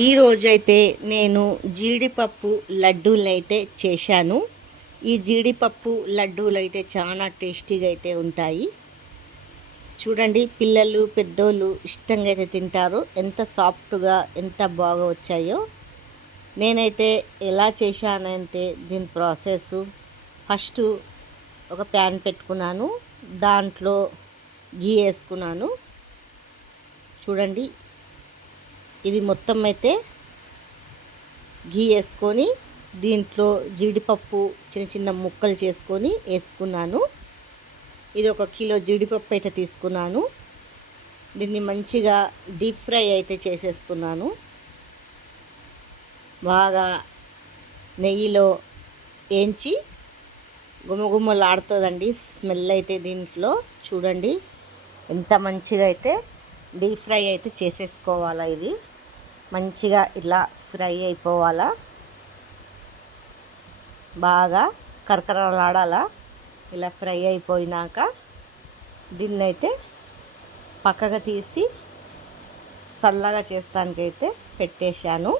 ఈరోజైతే నేను జీడిపప్పు లడ్డూలైతే చేశాను. ఈ జీడిపప్పు లడ్డూలైతే చాలా టేస్టీగా అయితే ఉంటాయి. చూడండి, పిల్లలు పెద్దోళ్ళు ఇష్టంగా అయితే తింటారు. ఎంత సాఫ్ట్గా ఎంత బాగా వచ్చాయో. నేనైతే ఎలా చేశానంటే దీని ప్రాసెస్, ఫస్ట్ ఒక ప్యాన్ పెట్టుకున్నాను, దాంట్లో గీ వేసుకున్నాను. చూడండి, ఇది మొత్తం అయితే గీ వేసుకొని దీంట్లో జీడిపప్పు చిన్న చిన్న ముక్కలు చేసుకొని వేసుకున్నాను. ఇది 1 కిలో జీడిపప్పు అయితే తీసుకున్నాను. దీన్ని మంచిగా డీప్ ఫ్రై అయితే చేసేస్తున్నాను. బాగా నెయ్యిలో వేయించి గుమగుమలాడుతుందండి స్మెల్ అయితే దీంట్లో. చూడండి ఎంత మంచిగా అయితే డీప్ ఫ్రై అయితే చేసేసుకోవాలా. ఇది మంచిగా ఇలా ఫ్రై అయిపోవాలా, బాగా కరకరలాడాలా. ఇలా ఫ్రై అయిపోయినాక దీన్నైతే పక్కగా తీసి చల్లగా చేస్తానికైతే పెట్టేశాను.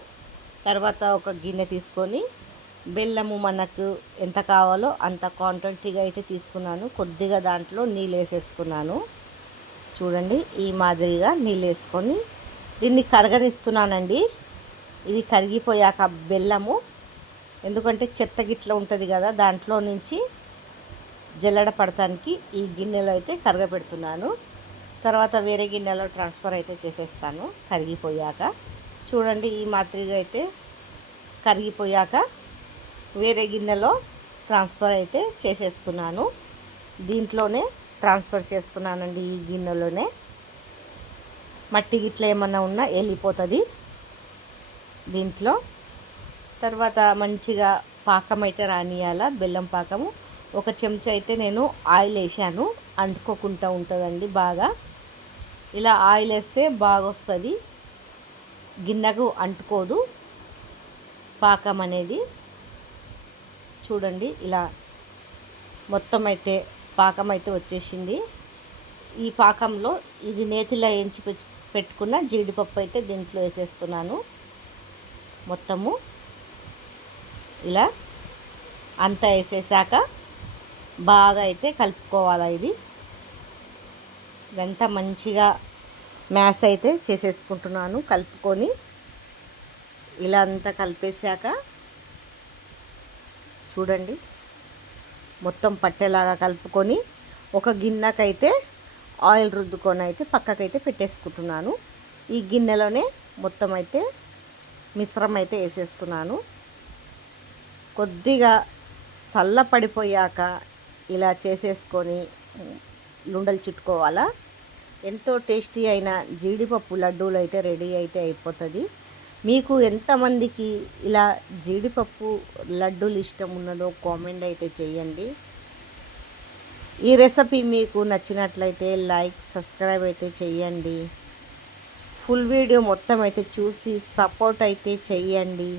తర్వాత ఒక గిన్నె తీసుకొని బెల్లము మనకు ఎంత కావాలో అంత క్వాంటిటీగా అయితే తీసుకున్నాను. కొద్దిగా దాంట్లో నీళ్ళు వేసేసుకున్నాను. చూడండి, ఈ మాదిరిగా నీళ్ళు వేసుకొని దీన్ని కరగనిస్తున్నానండి. ఇది కరిగిపోయాక బెల్లము, ఎందుకంటే చెత్త గిట్ల ఉంటుంది కదా, దాంట్లో నుంచి జల్లెడ పడటానికి ఈ గిన్నెలో అయితే కరగబెడుతున్నాను. తర్వాత వేరే గిన్నెలో ట్రాన్స్ఫర్ అయితే చేసేస్తాను కరిగిపోయాక. చూడండి, ఈ మాదిరిగా అయితే కరిగిపోయాక వేరే గిన్నెలో ట్రాన్స్ఫర్ అయితే చేసేస్తున్నాను. దీంట్లోనే ట్రాన్స్ఫర్ చేస్తున్నానండి, ఈ గిన్నెలోనే. మట్టి గిట్ల ఏమన్నా ఉన్నా వెళ్ళిపోతుంది దీంట్లో. తర్వాత మంచిగా పాకం అయితే రానియాల, బెల్లం పాకము. 1 చెంచా అయితే నేను ఆయిల్ వేసాను, అంటుకోకుండా ఉంటుందండి బాగా. ఇలా ఆయిల్ వేస్తే బాగా వస్తుంది, గిన్నెకు అంటుకోదు పాకం అనేది. చూడండి, ఇలా మొత్తం అయితే పాకం అయితే వచ్చేసింది. ఈ పాకంలో ఇది నేతిలో వేయించి పెట్టుకున్న జీడిపప్పు అయితే దీంట్లో వేసేస్తున్నాను. మొత్తము ఇలా అంతా వేసేసాక బాగా అయితే కలుపుకోవాలి. ఇదంతా మంచిగా మ్యాష్ అయితే చేసేసుకుంటున్నాను. కలుపుకొని ఇలా అంతా కలిపేశాక చూడండి, మొత్తం పట్టేలాగా కలుపుకొని ఒక గిన్నెకైతే ఆయిల్ రుద్దుకొని అయితే పక్కకైతే పెట్టేసుకుంటున్నాను. ఈ గిన్నెలోనే మొత్తం అయితే మిశ్రమం అయితే వేసేస్తున్నాను. కొద్దిగా చల్లపడిపోయాక ఇలా చేసేసుకొని లుండలు చుట్టుకోవాలా. ఎంతో టేస్టీ అయిన జీడిపప్పు లడ్డూలు అయితే రెడీ అయితే అయిపోతుంది. మీకు ఎంతమందికి ఇలా జీడిపప్పు లడ్డూలు ఇష్టం ఉన్నదో కామెంట్ అయితే చేయండి. ఈ రెసిపీ మీకు నచ్చినట్లయితే లైక్, సబ్స్క్రైబ్ అయితే చేయండి. ఫుల్ వీడియో మొత్తం అయితే చూసి సపోర్ట్ అయితే చేయండి.